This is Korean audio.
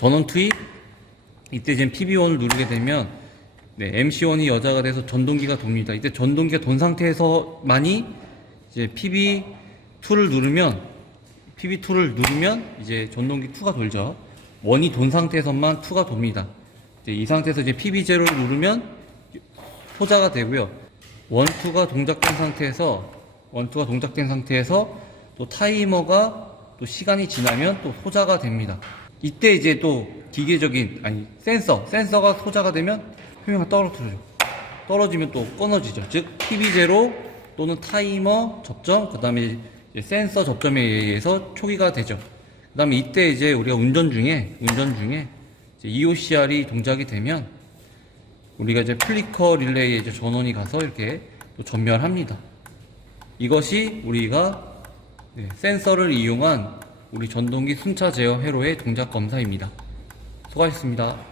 전원 투입 이때 이제 PB1을 누르게 되면 네, MC1이 여자가 돼서 전동기가 돕니다. 이때 전동기가 돈 상태에서만이 이제 PB2를 누르면 PB2를 누르면 이제 전동기 2가 돌죠. 원이 돈 상태에서만 2가 돕니다. 이 상태에서 이제 PB0를 누르면 소자가 되고요. 원, 투가 동작된 상태에서 원, 투가 동작된 상태에서 또 타이머가 또 시간이 지나면 또 소자가 됩니다. 이때 이제 또 기계적인 아니 센서 센서가 소자가 되면 표면가 떨어뜨려요. 떨어지면 또 끊어지죠. 즉 PB0 또는 타이머 접점 그 다음에 이제 센서 접점에 의해서 초기가 되죠. 그 다음에 이때 이제 우리가 운전 중에 운전 중에 EOCR이 동작이 되면 우리가 이제 플리커 릴레이에 이제 전원이 가서 이렇게 또 전멸합니다. 이것이 우리가 네, 센서를 이용한 우리 전동기 순차 제어 회로의 동작 검사입니다. 수고하셨습니다.